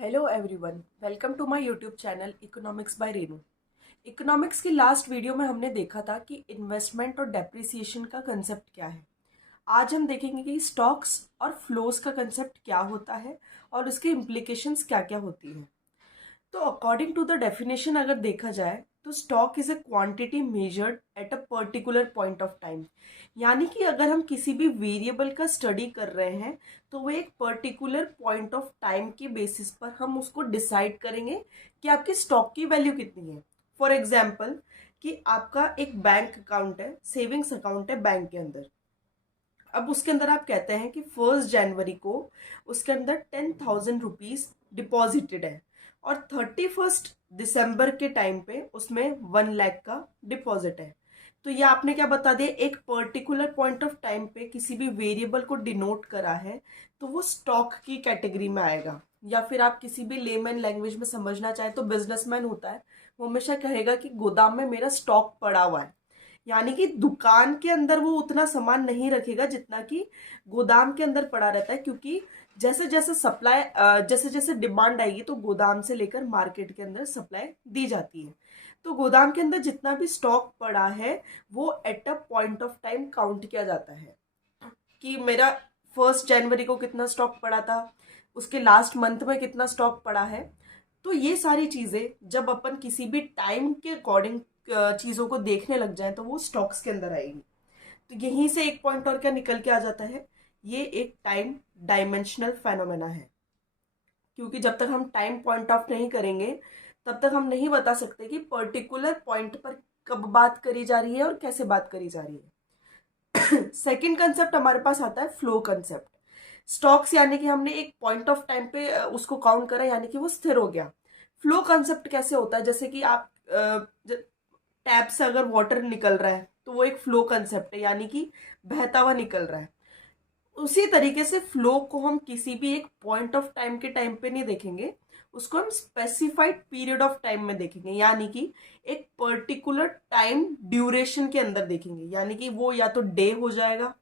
Hello everyone, welcome to my YouTube channel economics by Renu. Economics की last video में हमने देखा था कि इन्वेस्टमेंट और डेप्रिसिएशन का कंसेप्ट क्या है। आज हम देखेंगे कि स्टॉक्स और फ्लोज का कंसेप्ट क्या होता है और उसके इम्प्लीकेशंस क्या क्या होती हैं। तो अकॉर्डिंग टू द डेफिनेशन अगर देखा जाए तो stock is a quantity measured at a particular point of time. यानी कि अगर हम किसी भी वेरिएबल का स्टडी कर रहे हैं तो वो एक पर्टिकुलर पॉइंट ऑफ टाइम के बेसिस पर हम उसको डिसाइड करेंगे कि आपकी स्टॉक की वैल्यू कितनी है। फॉर एग्जाम्पल कि आपका एक बैंक अकाउंट है, सेविंग्स अकाउंट है बैंक के अंदर। अब उसके अंदर आप कहते हैं कि 1 जनवरी को उसके अंदर 10,000 रुपीज डिपॉजिटेड है और 31 दिसंबर के टाइम पे उसमें 1 लाख का डिपॉजिट है। तो ये आपने क्या बता दिया, एक पर्टिकुलर पॉइंट ऑफ टाइम पे किसी भी वेरिएबल को डिनोट करा है तो वो स्टॉक की कैटेगरी में आएगा। या फिर आप किसी भी लेमैन लैंग्वेज में समझना चाहे तो बिजनेसमैन होता है, वो हमेशा कहेगा कि गोदाम में मेरा स्टॉक पड़ा हुआ है। यानी कि दुकान के अंदर वो उतना सामान नहीं रखेगा जितना कि गोदाम के अंदर पड़ा रहता है, क्योंकि जैसे जैसे सप्लाई जैसे जैसे डिमांड आएगी तो गोदाम से लेकर मार्केट के अंदर सप्लाई दी जाती है। तो गोदाम के अंदर जितना भी स्टॉक पड़ा है वो at a point of time count किया जाता है कि मेरा 1 जनवरी को कितना स्टॉक पड़ा था, उसके लास्ट मंथ में कितना स्टॉक पड़ा है। तो ये सारी चीजें जब अपन किसी भी टाइम के अकॉर्डिंग चीजों को देखने लग जाए तो वो स्टॉक्स के अंदर आएगी। तो यहीं से एक पॉइंट और क्या निकल के आ जाता है, ये एक टाइम डायमेंशनल फेनोमेना है। क्योंकि जब तक हम टाइम पॉइंट ऑफ नहीं करेंगे तब तक हम नहीं बता सकते कि पर्टिकुलर पॉइंट पर कब बात करी जा रही है और कैसे बात करी जा रही है। सेकंड कंसेप्ट हमारे पास आता है फ्लो कंसेप्ट। स्टॉक्स यानी कि हमने एक पॉइंट ऑफ टाइम पे उसको काउंट करा, यानी कि वो स्थिर हो गया। फ्लो कंसेप्ट कैसे होता है, जैसे कि आप टैप से अगर वाटर निकल रहा है तो वो एक फ्लो कंसेप्ट है, यानी कि बहता हुआ निकल रहा है। उसी तरीके से फ्लो को हम किसी भी एक पॉइंट ऑफ टाइम के टाइम पे नहीं देखेंगे, उसको हम स्पेसिफाइड पीरियड ऑफ टाइम में देखेंगे, यानी कि एक पर्टिकुलर टाइम ड्यूरेशन के अंदर देखेंगे। यानी कि वो या तो डे हो जाएगा,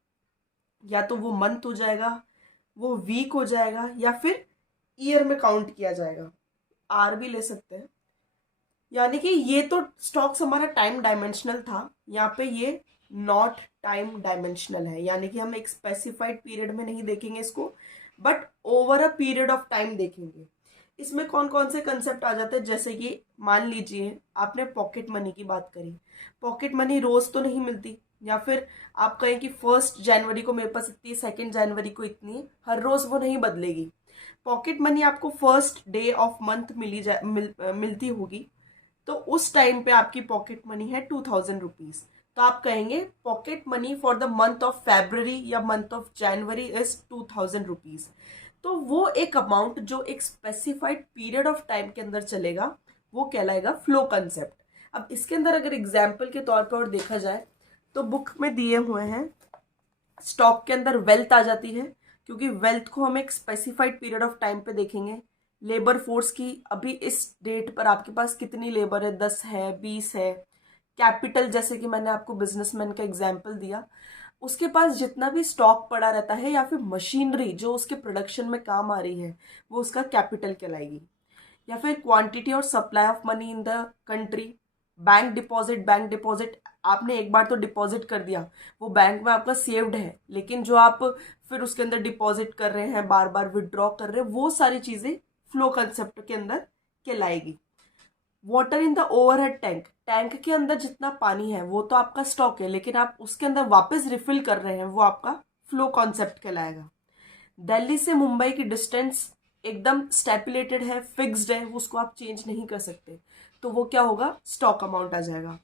या तो वो मंथ हो जाएगा, वो वीक हो जाएगा, या फिर ईयर में काउंट किया जाएगा, आर भी ले सकते हैं। यानी कि ये तो स्टॉक्स हमारा टाइम डायमेंशनल था, यहाँ पे ये नॉट टाइम डायमेंशनल है। यानी कि हम एक स्पेसिफाइड पीरियड में नहीं देखेंगे इसको, but over a period of time देखेंगे। इसमें कौन कौन से कंसेप्ट आ जाते हैं, जैसे कि मान लीजिए आपने पॉकेट मनी की बात करी। पॉकेट मनी रोज तो नहीं मिलती, या फिर आप कहें कि 1 जनवरी को मेरे पास इतनी है, 2 जनवरी को इतनी है, हर रोज वो नहीं बदलेगी। पॉकेट मनी आपको फर्स्ट डे ऑफ मंथ मिलती होगी, तो उस टाइम पे आपकी पॉकेट मनी है 2,000 रुपीज। तो आप कहेंगे pocket money for the month of February या month of January is 2,000 rupees. तो वो एक अमाउंट जो एक स्पेसिफाइड पीरियड ऑफ टाइम के अंदर चलेगा वो कहलाएगा फ्लो कंसेप्ट। अब इसके अंदर अगर एग्जाम्पल के तौर पर और देखा जाए तो बुक में दिए हुए हैं, स्टॉक के अंदर वेल्थ आ जाती है, क्योंकि वेल्थ को हम एक स्पेसिफाइड पीरियड ऑफ टाइम पे देखेंगे। लेबर फोर्स की अभी इस डेट पर आपके पास कितनी लेबर है, 10 है, 20 है। कैपिटल, जैसे कि मैंने आपको बिजनेसमैन का एग्जाम्पल दिया, उसके पास जितना भी स्टॉक पड़ा रहता है या फिर मशीनरी जो उसके प्रोडक्शन में काम आ रही है वो उसका कैपिटल कहलाएगी। या फिर क्वांटिटी और supply of money in the country. Bank deposit आपने एक बार तो डिपॉजिट कर दिया, वो बैंक में आपका सेव्ड है, लेकिन जो आप फिर उसके अंदर डिपॉजिट कर रहे हैं, बार बार विड्रॉ कर रहे हैं, वो सारी चीजें फ्लो कंसेप्ट के अंदर कहलाएगी। Water in the overhead tank, tank के अंदर जितना पानी है वो तो आपका स्टॉक है, लेकिन आप उसके अंदर वापस रिफिल कर रहे हैं, वो आपका फ्लो कॉन्सेप्ट कहलाएगा। दिल्ली से मुंबई की डिस्टेंस एकदम स्टेपुलेटेड है, फिक्स्ड है, उसको आप चेंज नहीं कर सकते, तो वो क्या होगा, स्टॉक अमाउंट आ जाएगा।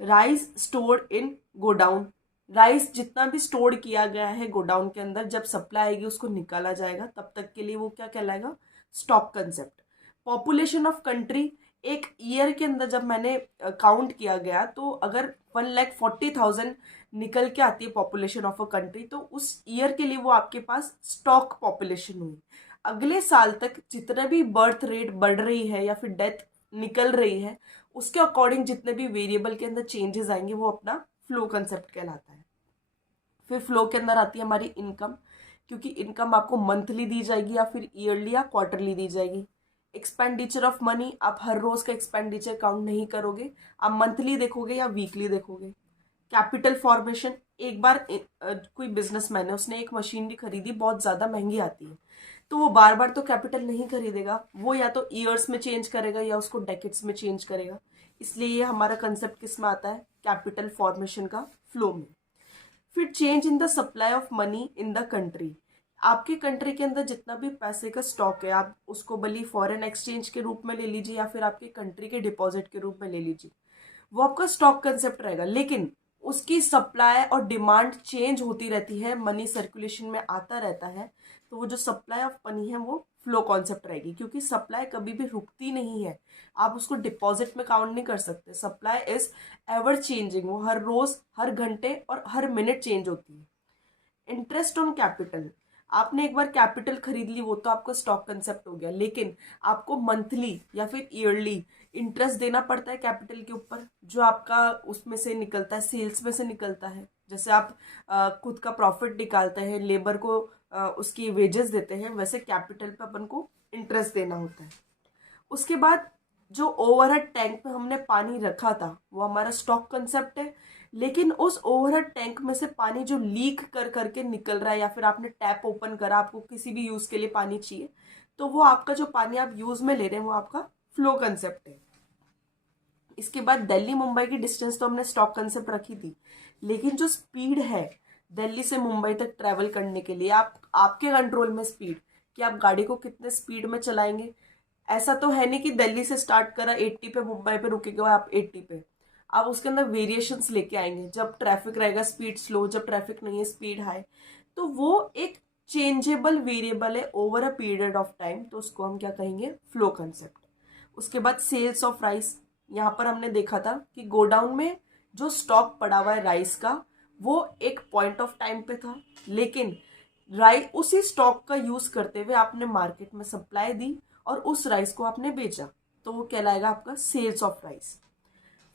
Rice stored in godown, rice जितना भी स्टोर किया गया है गोडाउन के अंदर, जब सप्लाई आएगी उसको निकाला जाएगा, तब तक के लिए वो क्या कहलाएगा, stock concept. Population of country, एक ईयर के अंदर जब मैंने काउंट किया गया तो अगर 1,40,000 निकल के आती है पॉपुलेशन ऑफ अ कंट्री, तो उस ईयर के लिए वो आपके पास स्टॉक पॉपुलेशन हुई। अगले साल तक जितना भी बर्थ रेट बढ़ रही है या फिर डेथ निकल रही है, उसके अकॉर्डिंग जितने भी वेरिएबल के अंदर चेंजेस आएंगे वो अपना फ्लो कंसेप्ट कहलाता है। फिर फ्लो के अंदर आती है हमारी इनकम, क्योंकि इनकम आपको मंथली दी जाएगी या फिर ईयरली या क्वार्टरली दी जाएगी। एक्सपेंडिचर ऑफ मनी, आप हर रोज का एक्सपेंडिचर काउंट नहीं करोगे, आप मंथली देखोगे या वीकली देखोगे। कैपिटल फॉर्मेशन, एक बार कोई बिजनेसमैन है, उसने एक मशीनरी खरीदी, बहुत ज्यादा महंगी आती है, तो वो बार बार तो कैपिटल नहीं खरीदेगा, वो या तो ईयर्स में चेंज करेगा या उसको डेकेड्स में चेंज करेगा। इसलिए ये हमारा कंसेप्ट किस में आता है, कैपिटल फॉर्मेशन का फ्लो में। फिर change in the supply of money in the country, आपके कंट्री के अंदर जितना भी पैसे का स्टॉक है, आप उसको भले फॉरेन एक्सचेंज के रूप में ले लीजिए या फिर आपके कंट्री के डिपॉजिट के रूप में ले लीजिए, वो आपका स्टॉक कंसेप्ट रहेगा, लेकिन उसकी सप्लाई और डिमांड चेंज होती रहती है, मनी सर्कुलेशन में आता रहता है, तो वो जो सप्लाई ऑफ मनी है वो फ्लो कॉन्सेप्ट रहेगी, क्योंकि सप्लाई कभी भी रुकती नहीं है, आप उसको डिपॉजिट में काउंट नहीं कर सकते। सप्लाई इज एवर चेंजिंग, वो हर रोज, हर घंटे और हर मिनट चेंज होती है। इंटरेस्ट ऑन कैपिटल, आपने एक बार कैपिटल खरीद ली, वो तो आपका स्टॉक कंसेप्ट हो गया, लेकिन आपको मंथली या फिर ईयरली इंटरेस्ट देना पड़ता है कैपिटल के ऊपर, जो आपका उसमें से निकलता है, सेल्स में से निकलता है। जैसे आप खुद का प्रॉफिट निकालते हैं, लेबर को उसकी वेजेस देते हैं, वैसे कैपिटल पे अपन को इंटरेस्ट देना होता है। उसके बाद जो ओवरहेड टैंक पे हमने पानी रखा था, वो हमारा स्टॉक कंसेप्ट है, लेकिन उस ओवरहेड टैंक में से पानी जो लीक कर करके निकल रहा है, या फिर आपने टैप ओपन करा, आपको किसी भी यूज के लिए पानी चाहिए, तो वो आपका जो पानी आप यूज में ले रहे हैं वो आपका फ्लो कंसेप्ट है। इसके बाद दिल्ली मुंबई की डिस्टेंस तो हमने स्टॉक कंसेप्ट रखी थी, लेकिन जो स्पीड है दिल्ली से मुंबई तक ट्रेवल करने के लिए, आपके कंट्रोल में स्पीड, कि आप गाड़ी को कितने स्पीड में चलाएंगे। ऐसा तो है नहीं कि दिल्ली से स्टार्ट करा 80 पे, मुंबई पे रुकेगा आप 80 पे, आप उसके अंदर वेरिएशंस लेके आएंगे, जब ट्रैफिक रहेगा स्पीड स्लो, जब ट्रैफिक नहीं है स्पीड हाई, तो वो एक चेंजेबल वेरिएबल है over a period of time, तो उसको हम क्या कहेंगे, फ्लो कंसेप्ट। उसके बाद सेल्स ऑफ राइस, यहाँ पर हमने देखा था कि गोडाउन में जो स्टॉक पड़ा हुआ है राइस का, वो एक पॉइंट ऑफ टाइम पे था, लेकिन राइस उसी स्टॉक का यूज करते हुए आपने मार्केट में सप्लाई दी और उस राइस को आपने बेचा, तो वो कहलाएगा आपका सेल्स ऑफ राइस।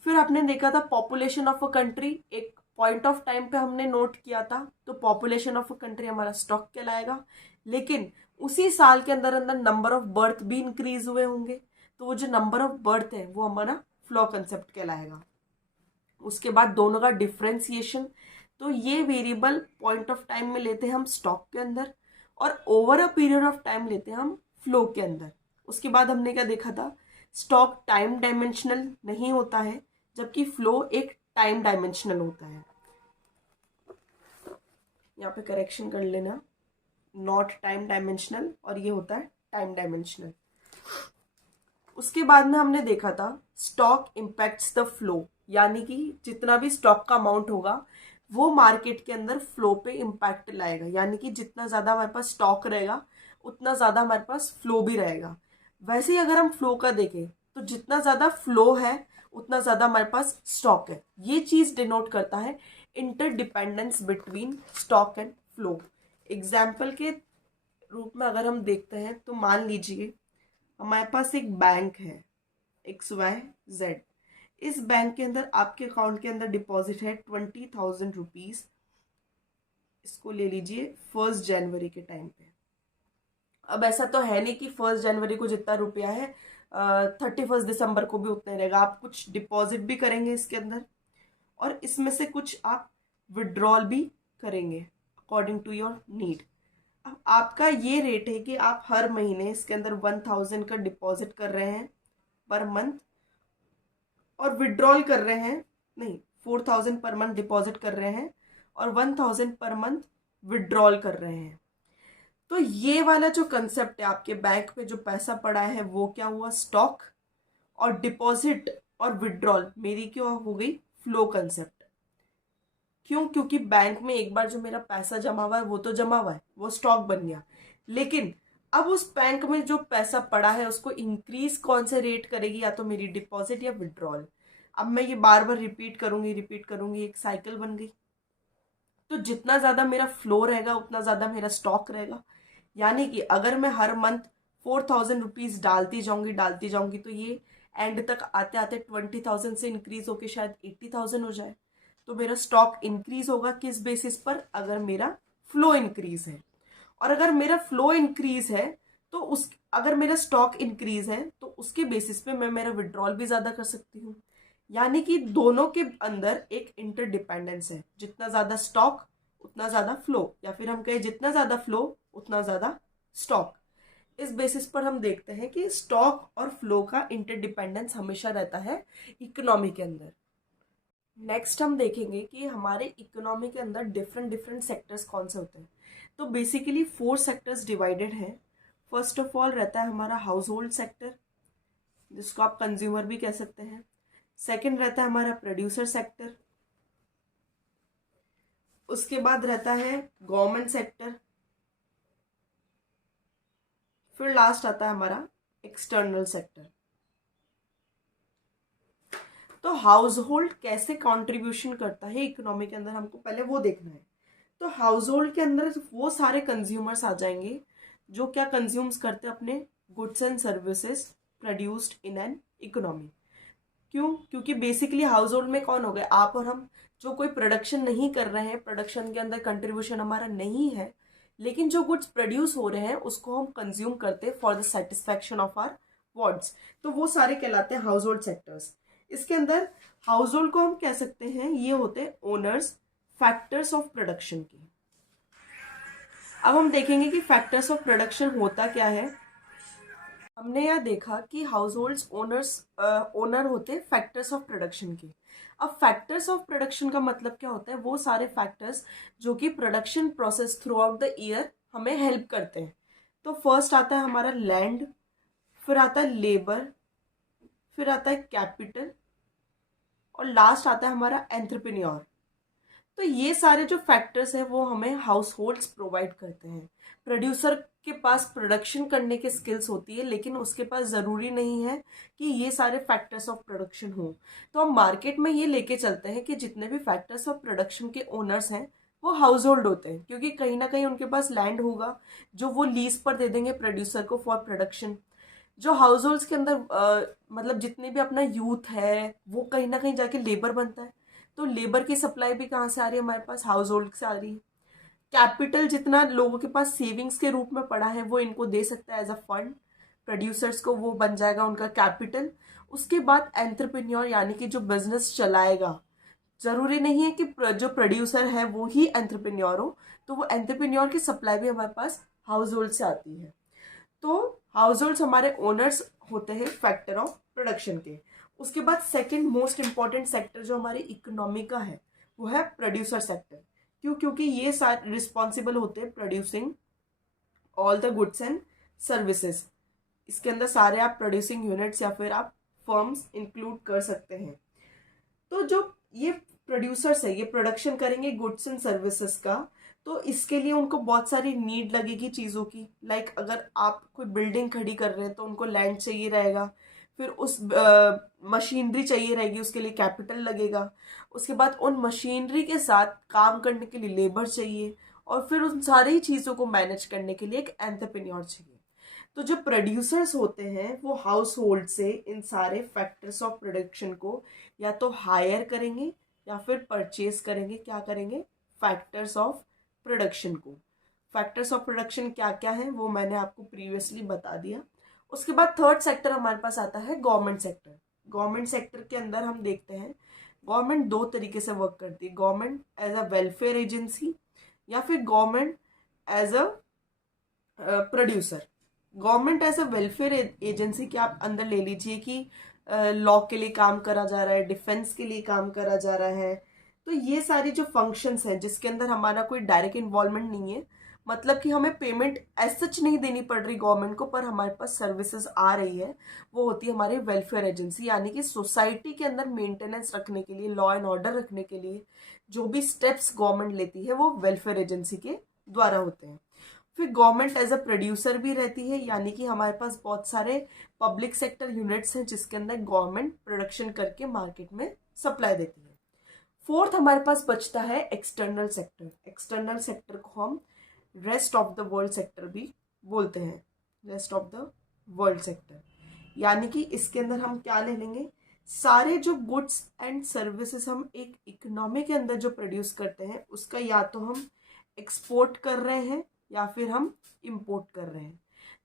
फिर आपने देखा था पॉपुलेशन ऑफ अ कंट्री, एक पॉइंट ऑफ टाइम पे हमने नोट किया था, तो पॉपुलेशन ऑफ अ कंट्री हमारा स्टॉक कहलाएगा, लेकिन उसी साल के अंदर अंदर नंबर ऑफ बर्थ भी इंक्रीज हुए होंगे, तो वो जो नंबर ऑफ बर्थ है वो हमारा फ्लो कंसेप्ट कहलाएगा। उसके बाद दोनों का डिफ्रेंसिएशन, तो ये वेरिएबल पॉइंट ऑफ टाइम में लेते हैं हम स्टॉक के अंदर, और over a period of time लेते हैं हम फ्लो के अंदर। उसके बाद हमने क्या देखा था, स्टॉक टाइम डायमेंशनल नहीं होता है, जबकि फ्लो एक टाइम डायमेंशनल होता है। यहाँ पे करेक्शन कर लेना, नॉट टाइम डायमेंशनल, और ये होता है टाइम डायमेंशनल। उसके बाद में हमने देखा था स्टॉक इम्पैक्ट्स द फ्लो, यानी कि जितना भी स्टॉक का अमाउंट होगा वो मार्केट के अंदर फ्लो पे इम्पैक्ट लाएगा, यानी कि जितना ज्यादा हमारे पास स्टॉक रहेगा उतना ज्यादा हमारे पास फ्लो भी रहेगा। वैसे ही अगर हम फ्लो का देखें तो जितना ज्यादा फ्लो है उतना ज्यादा हमारे पास स्टॉक है। ये चीज डिनोट करता है interdependence between stock and flow. Example के रूप में अगर हम देखते हैं तो मान लीजिए हमारे पास एक बैंक है XYZ, इस बैंक के अंदर आपके अकाउंट के अंदर डिपॉजिट है 20,000 रुपीज, इसको ले लीजिए 1 जनवरी के टाइम पे। अब ऐसा तो है नहीं कि 1 जनवरी को जितना रुपया है 31 दिसंबर को भी उतना ही रहेगा, आप कुछ डिपॉजिट भी करेंगे इसके अंदर और इसमें से कुछ आप विड्रॉल भी करेंगे अकॉर्डिंग टू योर नीड। अब आपका ये रेट है कि आप हर महीने इसके अंदर 1,000 का डिपॉजिट कर रहे हैं पर मंथ, और विड्रॉल कर रहे हैं, नहीं 4,000 पर मंथ डिपॉजिट कर रहे हैं और 1,000 पर मंथ विड्रॉल कर रहे हैं। तो ये वाला जो कंसेप्ट है, आपके बैंक में जो पैसा पड़ा है वो क्या हुआ, स्टॉक, और डिपॉजिट और विड्रॉल मेरी क्यों हो गई, फ्लो कंसेप्ट। क्यों, क्योंकि बैंक में एक बार जो मेरा पैसा जमा हुआ है वो तो जमा हुआ है, वो स्टॉक बन गया, लेकिन अब उस बैंक में जो पैसा पड़ा है उसको इंक्रीज कौन से रेट करेगी, या तो मेरी डिपॉजिट या विड्रॉल। अब मैं ये बार बार रिपीट करूंगी, एक साइकिल बन गई। तो जितना ज्यादा मेरा फ्लो रहेगा उतना ज्यादा मेरा स्टॉक रहेगा, यानी कि अगर मैं हर मंथ 4,000 रुपीज डालती जाऊंगी तो ये एंड तक आते आते 20,000 से इंक्रीज होके शायद 80,000 हो जाए। तो मेरा स्टॉक इंक्रीज होगा किस बेसिस पर, अगर मेरा फ्लो इंक्रीज है। और अगर मेरा फ्लो इंक्रीज है तो उस अगर मेरा स्टॉक इंक्रीज है तो उसके बेसिस पे मैं मेरा विड्रॉल भी ज़्यादा कर सकती हूँ। यानी कि दोनों के अंदर एक इंटरडिपेंडेंस है, जितना ज़्यादा स्टॉक उतना ज़्यादा फ्लो, या फिर हम कहें जितना ज़्यादा फ्लो उतना ज़्यादा स्टॉक। इस बेसिस पर हम देखते हैं कि स्टॉक और फ्लो का इंटरडिपेंडेंस हमेशा रहता है इकोनॉमी के अंदर। नेक्स्ट हम देखेंगे कि हमारे इकोनॉमी के अंदर डिफरेंट डिफरेंट सेक्टर्स कौन से होते हैं। तो बेसिकली 4 सेक्टर्स डिवाइडेड हैं। फर्स्ट ऑफ ऑल रहता है हमारा हाउस होल्ड सेक्टर, जिसको आप कंज्यूमर भी कह सकते हैं। सेकंड रहता है हमारा प्रोड्यूसर सेक्टर। उसके बाद रहता है गवर्नमेंट सेक्टर। फिर लास्ट आता है हमारा एक्सटर्नल सेक्टर। तो हाउस होल्ड कैसे कंट्रीब्यूशन करता है इकोनॉमी के अंदर, हमको पहले वो देखना है। तो हाउस होल्ड के अंदर वो सारे कंज्यूमर्स आ जाएंगे जो क्या कंज्यूम्स करते हैं, अपने goods and services produced in an economy. क्यों? क्योंकि बेसिकली हाउस होल्ड में कौन हो गए, आप और हम, जो कोई प्रोडक्शन नहीं कर रहे हैं, प्रोडक्शन के अंदर कंट्रीब्यूशन हमारा नहीं है, लेकिन जो गुड्स प्रोड्यूस हो रहे हैं उसको हम कंज्यूम करते हैं for the satisfaction of our wants. तो वो सारे कहलाते हैं हाउस होल्ड सेक्टर्स। इसके अंदर हाउस होल्ड को हम कह सकते हैं, ये होते हैं ओनर्स फैक्टर्स ऑफ प्रोडक्शन की। अब हम देखेंगे कि फैक्टर्स ऑफ प्रोडक्शन होता क्या है। हमने यह देखा कि हाउस होल्ड्स ओनर होते हैं फैक्टर्स ऑफ प्रोडक्शन के। अब फैक्टर्स ऑफ प्रोडक्शन का मतलब क्या होता है, वो सारे फैक्टर्स जो कि production process through out the year हमें हेल्प करते हैं। तो फर्स्ट आता है हमारा लैंड, फिर आता है लेबर, फिर आता है कैपिटल, और लास्ट आता है हमारा एंटरप्रेन्योर। तो ये सारे जो फैक्टर्स हैं वो हमें हाउस होल्ड्स प्रोवाइड करते हैं। प्रोड्यूसर के पास प्रोडक्शन करने के स्किल्स होती है, लेकिन उसके पास ज़रूरी नहीं है कि ये सारे फैक्टर्स ऑफ प्रोडक्शन हो। तो हम मार्केट में ये लेके चलते हैं कि जितने भी फैक्टर्स ऑफ प्रोडक्शन के ओनर्स हैं वो हाउस होल्ड होते हैं, क्योंकि कहीं ना कहीं उनके पास लैंड होगा जो वो लीज पर दे देंगे प्रोड्यूसर को फॉर प्रोडक्शन। जो हाउस होल्ड्स के अंदर मतलब जितने भी अपना यूथ है वो कहीं ना कहीं जाके लेबर बनता है। तो लेबर की सप्लाई भी कहाँ से आ रही है, हमारे पास हाउस होल्ड से आ रही है। कैपिटल जितना लोगों के पास सेविंग्स के रूप में पड़ा है वो इनको दे सकता है एज अ फंड, प्रोड्यूसर्स को वो बन जाएगा उनका कैपिटल। उसके बाद एंटरप्रेन्योर यानी कि जो बिजनेस चलाएगा, जरूरी नहीं है कि जो प्रोड्यूसर है वो ही एंटरप्रेन्योर हो, तो वो एंटरप्रेन्योर की सप्लाई भी हमारे पास हाउस होल्ड से आती है। तो हाउस होल्ड हमारे ओनर्स होते हैं फैक्टर ऑफ प्रोडक्शन के। उसके बाद सेकंड मोस्ट इंपॉर्टेंट सेक्टर जो हमारी इकोनॉमी का है वो है प्रोड्यूसर सेक्टर। क्यों? क्योंकि ये सारे रिस्पॉन्सिबल होते हैं producing all the goods and services. इसके अंदर सारे आप प्रोड्यूसिंग यूनिट्स या फिर आप फर्म्स इंक्लूड कर सकते हैं। तो जो ये प्रोड्यूसर्स है ये प्रोडक्शन करेंगे गुड्स एंड सर्विसेज का, तो इसके लिए उनको बहुत सारी नीड लगेगी चीज़ों की। लाइक अगर आप कोई बिल्डिंग खड़ी कर रहे हैं तो उनको लैंड चाहिए रहेगा, फिर उस मशीनरी चाहिए रहेगी, उसके लिए कैपिटल लगेगा। उसके बाद उन मशीनरी के साथ काम करने के लिए लेबर चाहिए, और फिर उन सारी चीज़ों को मैनेज करने के लिए एक एंटरप्रेन्योर चाहिए। तो जो प्रोड्यूसर्स होते हैं वो हाउस होल्ड से इन सारे फैक्टर्स ऑफ प्रोडक्शन को या तो हायर करेंगे या फिर परचेज करेंगे। क्या करेंगे? फैक्टर्स ऑफ प्रोडक्शन को। फैक्टर्स ऑफ प्रोडक्शन क्या क्या है वो मैंने आपको प्रीवियसली बता दिया। उसके बाद थर्ड सेक्टर हमारे पास आता है गवर्नमेंट सेक्टर। गवर्नमेंट सेक्टर के अंदर हम देखते हैं गवर्नमेंट दो तरीके से वर्क करती है, government as a welfare agency या फिर government as a producer. Government as a welfare agency के आप अंदर ले लीजिए कि लॉ के लिए काम करा जा रहा है, डिफेंस के लिए काम करा जा रहा है। तो ये सारी जो फंक्शंस हैं जिसके अंदर हमारा कोई डायरेक्ट इन्वॉल्वमेंट नहीं है, मतलब कि हमें पेमेंट एज सच नहीं देनी पड़ रही गवर्नमेंट को, पर हमारे पास सर्विसेज आ रही है, वो होती है हमारी वेलफेयर एजेंसी। यानी कि सोसाइटी के अंदर मेंटेनेंस रखने के लिए, लॉ एंड ऑर्डर रखने के लिए जो भी स्टेप्स गवर्नमेंट लेती है वो वेलफेयर एजेंसी के द्वारा होते हैं। फिर गवर्नमेंट एज अ प्रोड्यूसर भी रहती है, यानी कि हमारे पास बहुत सारे पब्लिक सेक्टर यूनिट्स हैं जिसके अंदर गवर्नमेंट प्रोडक्शन करके मार्केट में सप्लाई देती है। फोर्थ हमारे पास बचता है एक्सटर्नल सेक्टर। एक्सटर्नल सेक्टर को हम rest of the world sector भी बोलते हैं, rest of the world sector. यानी कि इसके अंदर हम क्या ले लेंगे, सारे जो गुड्स एंड सर्विसेज हम एक इकोनॉमी के अंदर जो प्रोड्यूस करते हैं उसका या तो हम एक्सपोर्ट कर रहे हैं या फिर हम इंपोर्ट कर रहे हैं।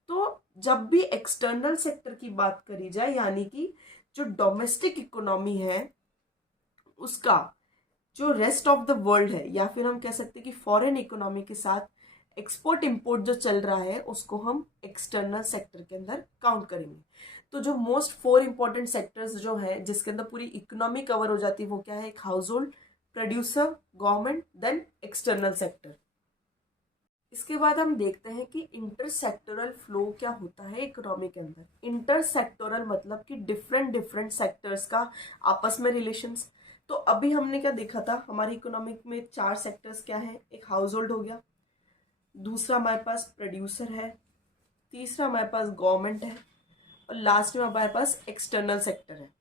तो जब भी एक्सटर्नल सेक्टर की बात करी जाए, यानी कि जो डोमेस्टिक इकोनॉमी है उसका जो रेस्ट ऑफ द वर्ल्ड है, या फिर हम कह सकते हैं कि फॉरेन इकोनॉमी के साथ एक्सपोर्ट इंपोर्ट जो चल रहा है उसको हम एक्सटर्नल सेक्टर के अंदर काउंट करेंगे। तो जो मोस्ट 4 इंपॉर्टेंट सेक्टर्स जो है जिसके अंदर पूरी इकोनॉमी कवर हो जाती है वो क्या है? एक household, producer, government, then external sector. इसके बाद हम देखते हैं कि इंटरसेक्टोरल फ्लो क्या होता है इकोनॉमी के अंदर। इंटरसेक्टोरल मतलब कि डिफरेंट डिफरेंट सेक्टर्स का आपस में रिलेशंस। तो अभी हमने क्या देखा था, हमारी इकोनॉमिक में 4 सेक्टर्स क्या है? एक हाउस होल्ड हो गया, दूसरा हमारे पास प्रोड्यूसर है, तीसरा हमारे पास गवर्नमेंट है, और लास्ट में हमारे पास एक्सटर्नल सेक्टर है।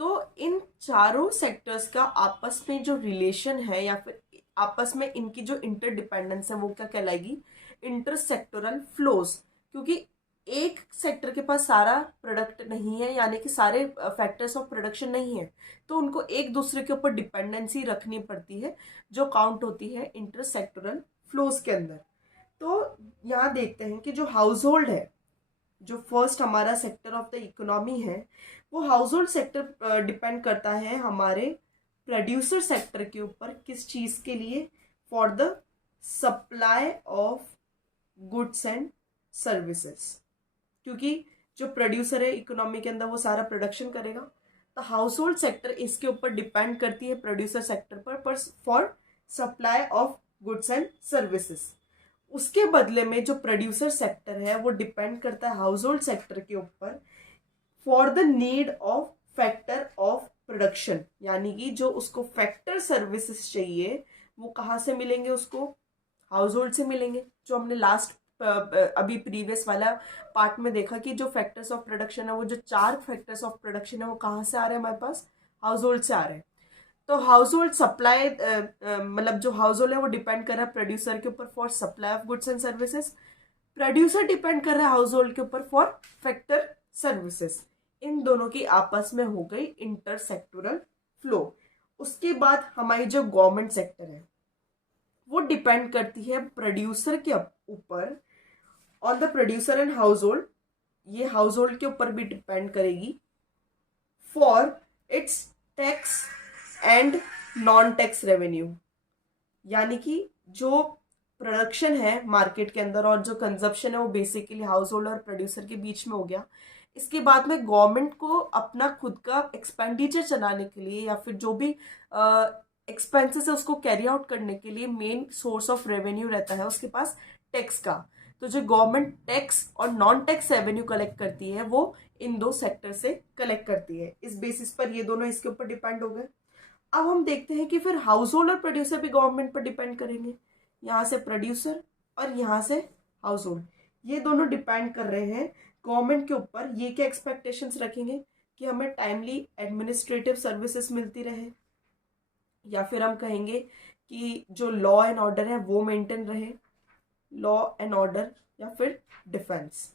तो इन चारों सेक्टर्स का आपस में जो रिलेशन है या फिर आपस में इनकी जो इंटरडिपेंडेंस है वो क्या कहलाएगी? Intersectoral flows. क्योंकि एक सेक्टर के पास सारा प्रोडक्ट नहीं है, यानी कि सारे फैक्टर्स ऑफ प्रोडक्शन नहीं है, तो उनको एक दूसरे के ऊपर डिपेंडेंसी रखनी पड़ती है जो काउंट होती है इंटरसेक्टोरल फ्लोज के अंदर। तो यहाँ देखते हैं कि जो हाउस होल्ड है, जो फर्स्ट हमारा सेक्टर ऑफ द इकोनॉमी है, वो हाउस होल्ड सेक्टर डिपेंड करता है हमारे प्रोड्यूसर सेक्टर के ऊपर। किस चीज के लिए? For the supply of goods and services. क्योंकि जो प्रोड्यूसर है इकोनॉमी के अंदर वो सारा प्रोडक्शन करेगा, तो हाउस होल्ड सेक्टर इसके ऊपर डिपेंड करती है प्रोड्यूसर सेक्टर पर for supply of goods and services. उसके बदले में जो प्रोड्यूसर सेक्टर है वो डिपेंड करता है हाउस होल्ड सेक्टर के ऊपर for the need of factor of production. यानी कि जो उसको फैक्टर सर्विसेज चाहिए वो कहाँ से मिलेंगे? उसको हाउस होल्ड से मिलेंगे। जो हमने लास्ट अभी प्रीवियस वाला पार्ट में देखा कि जो फैक्टर्स ऑफ प्रोडक्शन है, वो जो 4 फैक्टर्स ऑफ प्रोडक्शन है वो कहाँ से आ रहे हैं? हमारे पास हाउस होल्ड से आ रहे हैं। तो हाउस होल्ड सप्लाई मतलब जो हाउस होल्ड है वो डिपेंड कर रहा है प्रोड्यूसर के ऊपर for supply of goods and services. Producer depend कर रहा है हाउस होल्ड के ऊपर फॉर फैक्टर सर्विसेज। इन दोनों की आपस में हो गई इंटरसेक्टोरल फ्लो। उसके बाद हमारी जो गवर्नमेंट सेक्टर है वो डिपेंड करती है प्रोड्यूसर के ऊपर on the producer and house hold. ये हाउस होल्ड के ऊपर भी डिपेंड करेगी for its tax and non tax revenue. यानी कि जो प्रोडक्शन है मार्केट के अंदर और जो कंजप्शन है वो बेसिकली हाउस होल्ड और प्रोड्यूसर के बीच में हो गया। इसके बाद में गवर्नमेंट को अपना खुद का एक्सपेंडिचर चलाने के लिए या फिर जो भी एक्सपेंसेस है उसको कैरी आउट करने के लिए मेन सोर्स ऑफ रेवेन्यू रहता है उसके पास टैक्स का। तो जो गवर्नमेंट टैक्स और नॉन टैक्स रेवेन्यू कलेक्ट करती है वो इन 2 सेक्टर से कलेक्ट करती है। इस बेसिस पर ये दोनों इसके ऊपर डिपेंड हो गए। अब हम देखते हैं कि फिर हाउस होल्ड और प्रोड्यूसर भी गवर्नमेंट पर डिपेंड करेंगे। यहाँ से प्रोड्यूसर और यहाँ से हाउस होल्ड, ये दोनों डिपेंड कर रहे हैं गवर्नमेंट के ऊपर। ये क्या एक्सपेक्टेशंस रखेंगे कि हमें टाइमली एडमिनिस्ट्रेटिव सर्विसेज मिलती रहे, या फिर हम कहेंगे कि जो लॉ एंड ऑर्डर है वो मेंटेन रहे, लॉ एंड ऑर्डर या फिर डिफेंस।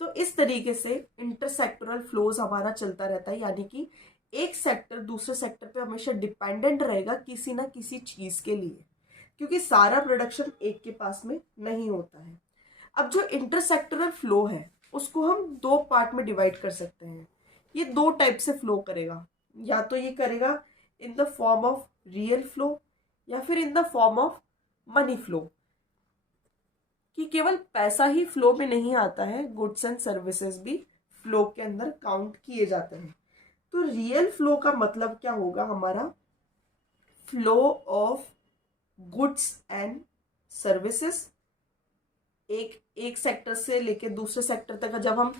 तो इस तरीके से इंटरसेक्टोरल फ्लोज हमारा चलता रहता है, यानी कि एक सेक्टर दूसरे सेक्टर पे हमेशा डिपेंडेंट रहेगा किसी ना किसी चीज के लिए, क्योंकि सारा प्रोडक्शन एक के पास में नहीं होता है। अब जो इंटरसेक्टोरल फ्लो है उसको हम 2 पार्ट में डिवाइड कर सकते हैं। ये 2 टाइप से फ्लो करेगा, या तो ये करेगा in the form of real flow या फिर in the form of money flow. कि केवल पैसा ही फ्लो में नहीं आता है, गुड्स एंड सर्विसेज भी फ्लो के अंदर काउंट किए जाते हैं। तो रियल फ्लो का मतलब क्या होगा हमारा? Flow of goods and services एक सेक्टर से लेके दूसरे सेक्टर तक जब हम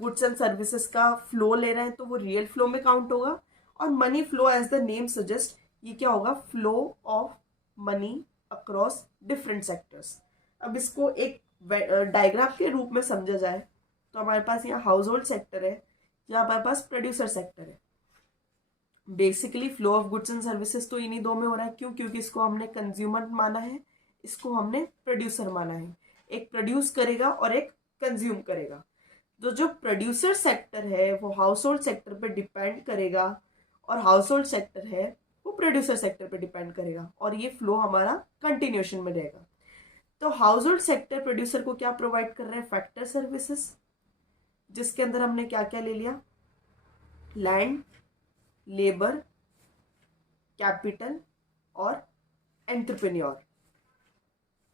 गुड्स एंड सर्विसेज का फ्लो ले रहे हैं तो वो रियल फ्लो में काउंट होगा। और money flow as the name suggest, ये क्या होगा? Flow of money across different sectors. अब इसको एक डायग्राम के रूप में समझा जाए तो हमारे पास यहाँ हाउस होल्ड सेक्टर है, यहाँ हमारे पास प्रोड्यूसर सेक्टर है। Basically flow of goods and services तो इन्हीं 2 में हो रहा है। क्यों? क्योंकि इसको हमने कंज्यूमर माना है, इसको हमने प्रोड्यूसर माना है। एक प्रोड्यूस करेगा और एक कंज्यूम करेगा। तो जो प्रोड्यूसर सेक्टर है वो हाउस होल्ड सेक्टर पे डिपेंड करेगा और हाउस होल्ड सेक्टर है वो प्रोड्यूसर सेक्टर पे डिपेंड करेगा, और ये फ्लो हमारा कंटिन्यूशन में रहेगा। तो हाउस होल्ड सेक्टर प्रोड्यूसर को क्या प्रोवाइड कर रहे हैं? फैक्टर सर्विसेज, जिसके अंदर हमने क्या क्या ले लिया? लैंड, लेबर, कैपिटल और एंटरप्रेन्योर।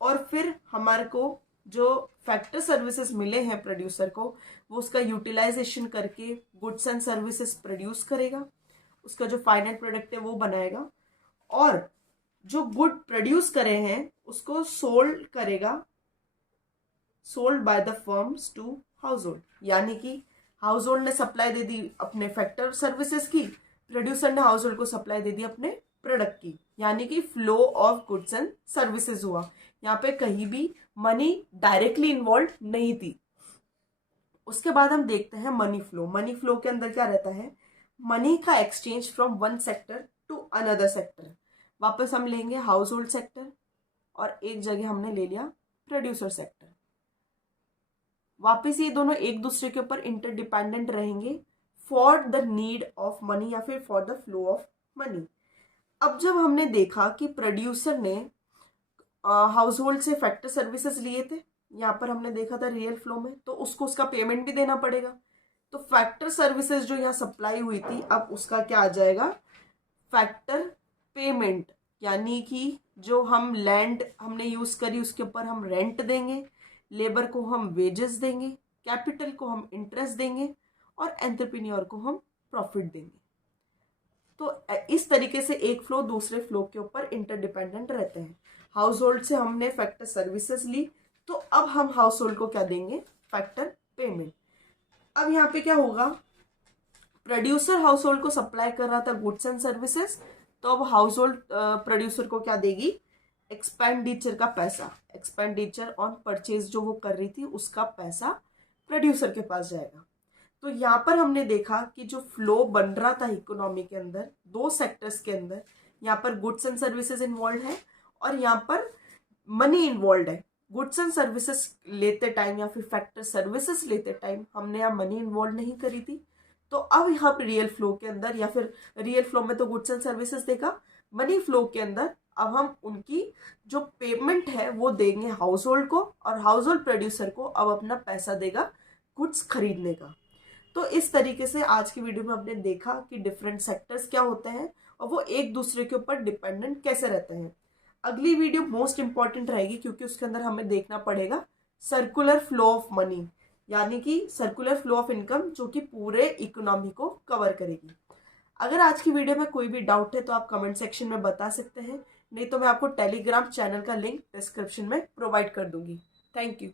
और फिर हमारे को जो फैक्टर सर्विसेज मिले हैं प्रोड्यूसर को, वो उसका यूटिलाइजेशन करके गुड्स एंड सर्विसेज प्रोड्यूस करेगा, उसका जो फाइनल प्रोडक्ट है वो बनाएगा, और जो गुड प्रोड्यूस करे हैं उसको सोल्ड करेगा, sold by the firms to household. यानी कि हाउस होल्ड ने सप्लाई दे दी अपने फैक्टर सर्विसेज की, प्रोड्यूसर ने हाउस होल्ड को सप्लाई दे दी अपने प्रोडक्ट की, यानी कि flow of goods and services हुआ। यहाँ पे कहीं भी मनी डायरेक्टली इन्वॉल्व नहीं थी। उसके बाद हम देखते हैं मनी फ्लो। मनी फ्लो के अंदर क्या रहता है? मनी का exchange from one sector to another sector. वापस हम लेंगे हाउस होल्ड सेक्टर और एक जगह हमने ले लिया प्रोड्यूसर सेक्टर। वापस ये दोनों एक दूसरे के ऊपर इंटरडिपेंडेंट रहेंगे for the need of money या फिर for the flow of money. अब जब हमने देखा कि प्रोड्यूसर ने हाउस होल्ड से फैक्टर सर्विसेज लिए थे, यहाँ पर हमने देखा था रियल फ्लो में, तो उसको उसका पेमेंट भी देना पड़ेगा। तो फैक्टर सर्विसेज जो यहाँ सप्लाई हुई थी, अब उसका क्या आ जाएगा? Factor payment. यानी कि जो हम लैंड हमने यूज करी उसके ऊपर हम रेंट देंगे, लेबर को हम वेजेस देंगे, कैपिटल को हम इंटरेस्ट देंगे और एंटरप्रेन्योर को हम प्रॉफिट देंगे। तो इस तरीके से एक फ्लो दूसरे फ्लो के ऊपर इंटरडिपेंडेंट रहते हैं। हाउस होल्ड से हमने फैक्टर सर्विसेज ली, तो अब हम हाउस होल्ड को क्या देंगे? Factor payment. अब यहाँ पे क्या होगा? प्रोड्यूसर हाउस होल्ड को सप्लाई कर रहा था गुड्स एंड सर्विसेज, तो अब हाउस होल्ड प्रोड्यूसर को क्या देगी? एक्सपेंडिचर का पैसा, एक्सपेंडिचर ऑन परचेज जो वो कर रही थी उसका पैसा प्रोड्यूसर के पास जाएगा। तो यहाँ पर हमने देखा कि जो फ्लो बन रहा था इकोनॉमी के अंदर, दो सेक्टर्स के अंदर, यहाँ पर गुड्स एंड सर्विसेज इन्वॉल्व है और यहाँ पर मनी इन्वॉल्व है। गुड्स एंड सर्विसेज लेते टाइम या फिर फैक्टर सर्विसेज लेते टाइम हमने यहाँ मनी इन्वॉल्व नहीं करी थी। तो अब यहाँ पे रियल फ्लो के अंदर, या फिर रियल फ्लो में तो गुड्स एंड सर्विसेज देखा, मनी फ्लो के अंदर अब हम उनकी जो पेमेंट है वो देंगे हाउस होल्ड को, और हाउस होल्ड प्रोड्यूसर को अब अपना पैसा देगा गुड्स खरीदने का। तो इस तरीके से आज की वीडियो में हमने देखा कि डिफरेंट सेक्टर्स क्या होते हैं और वो एक दूसरे के ऊपर डिपेंडेंट कैसे रहते हैं। अगली वीडियो मोस्ट इंपॉर्टेंट रहेगी क्योंकि उसके अंदर हमें देखना पड़ेगा सर्कुलर फ्लो ऑफ मनी, यानी कि सर्कुलर फ्लो ऑफ इनकम, जो कि पूरे इकोनॉमी को कवर करेगी। अगर आज की वीडियो में कोई भी डाउट है तो आप कमेंट सेक्शन में बता सकते हैं, नहीं तो मैं आपको टेलीग्राम चैनल का लिंक डिस्क्रिप्शन में प्रोवाइड कर दूंगी। Thank you.